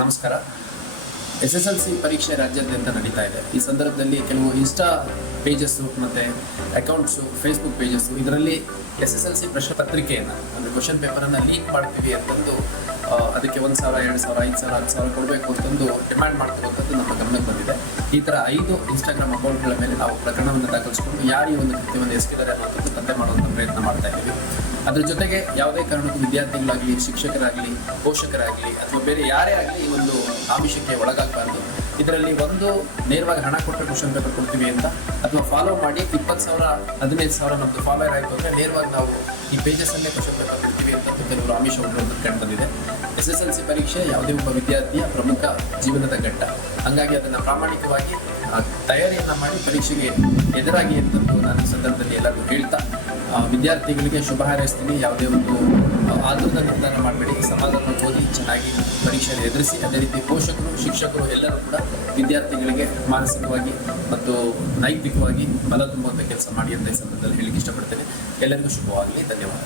ನಮಸ್ಕಾರ. SSLC ಪರೀಕ್ಷೆ ರಾಜ್ಯಾದ್ಯಂತ ನಡೀತಾ ಇದೆ. ಈ ಸಂದರ್ಭದಲ್ಲಿ ಕೆಲವು ಇನ್ಸ್ಟಾ ಪೇಜಸ್ಸು ಮತ್ತು ಅಕೌಂಟ್ಸು, ಫೇಸ್ಬುಕ್ ಪೇಜಸ್ಸು ಇದರಲ್ಲಿ SSLC ಪ್ರಶ್ನೆ ಪತ್ರಿಕೆಯನ್ನು ಅಂದರೆ ಕ್ವಶನ್ ಪೇಪರನ್ನು ಲೀಕ್ ಮಾಡ್ತೀವಿ ಅಂತಂದು ಅದಕ್ಕೆ 1,000, 2,000, 5,000, 10,000 ಕೊಡಬೇಕು ಅಂತಂದು ಡಿಮ್ಯಾಂಡ್ ಮಾಡ್ತಿರುವಂಥದ್ದು ನಮ್ಮ ಗಮನಕ್ಕೆ ಬಂದಿದೆ. ಈ ಥರ 5 ಇನ್ಸ್ಟಾಗ್ರಾಮ್ ಅಕೌಂಟ್ಗಳ ಮೇಲೆ ನಾವು ಪ್ರಕರಣವನ್ನು ದಾಖಲಿಸಿಕೊಂಡು ಯಾರು ಈ ಒಂದು ಕೃತ್ಯವನ್ನು ಎಸಗಿದ್ದಾರೆ ಅನ್ನೋಂಥದ್ದು ಪತ್ತೆ ಮಾಡುವಂಥ ಪ್ರಯತ್ನ ಮಾಡ್ತಾ ಇದ್ದೀವಿ. ಅದ್ರ ಜೊತೆಗೆ ಯಾವುದೇ ಕಾರಣಕ್ಕೂ ವಿದ್ಯಾರ್ಥಿಗಳಾಗಲಿ, ಶಿಕ್ಷಕರಾಗಲಿ, ಪೋಷಕರಾಗಲಿ ಅಥವಾ ಬೇರೆ ಯಾರೇ ಆಗಲಿ ಈ ಒಂದು ಆಮಿಷಕ್ಕೆ ಒಳಗಾಗಬಾರ್ದು. ಇದರಲ್ಲಿ ಒಂದು ನೇರವಾಗಿ ಹಣ ಕೊಟ್ಟರೆ ಕ್ವಶನ್ ಪೇಪರ್ ಕೊಡ್ತೀವಿ ಅಂತ, ಅಥವಾ ಫಾಲೋ ಮಾಡಿ 20,000, 15,000 ನಮ್ಮದು ಫಾಲೋವರ್ ಆಯಿತು ಅಂದರೆ ನೇರವಾಗಿ ನಾವು ಈ ಪೇಜಸ್ಸಲ್ಲೇ ಕ್ವಶನ್ ಪೇಪರ್ ಕೊಡ್ತೀವಿ ಅಂತ ಕೆಲವರು ಆಮಿಷ ಉಂಟು ಕಂಡು ಬಂದಿದೆ. SSLC ಪರೀಕ್ಷೆ ಯಾವುದೇ ಒಬ್ಬ ವಿದ್ಯಾರ್ಥಿಯ ಪ್ರಮುಖ ಜೀವನದ ಘಟ್ಟ. ಹಾಗಾಗಿ ಅದನ್ನು ಪ್ರಾಮಾಣಿಕವಾಗಿ ತಯಾರಿಯನ್ನು ಮಾಡಿ ಪರೀಕ್ಷೆಗೆ ಎದುರಾಗಿ ಅಂತಂದು ನಾನು ಈ ಸಂದರ್ಭದಲ್ಲಿ ಎಲ್ಲರಿಗೂ ಹೇಳ್ತಾ ವಿದ್ಯಾರ್ಥಿಗಳಿಗೆ ಶುಭ ಹಾರೈಸ್ತೀನಿ. ಯಾವುದೇ ಒಂದು ಆತುರದ ನಿರ್ಧಾರ ಮಾಡಬೇಡಿ, ಸಮಾಧಾನ ಓದಿ ಚೆನ್ನಾಗಿ ಪರೀಕ್ಷೆಯನ್ನು ಎದುರಿಸಿ. ಅದೇ ರೀತಿ ಪೋಷಕರು, ಶಿಕ್ಷಕರು ಎಲ್ಲರೂ ಕೂಡ ವಿದ್ಯಾರ್ಥಿಗಳಿಗೆ ಮಾನಸಿಕವಾಗಿ ಮತ್ತು ನೈತಿಕವಾಗಿ ಬಲ ತುಂಬುವಂಥ ಕೆಲಸ ಮಾಡಿ ಅಂತ ಈ ಸಂದರ್ಭದಲ್ಲಿ ಹೇಳಲಿಕ್ಕೆ ಇಷ್ಟಪಡ್ತೇನೆ. ಎಲ್ಲರಿಗೂ ಶುಭವಾಗಲಿ. ಧನ್ಯವಾದ.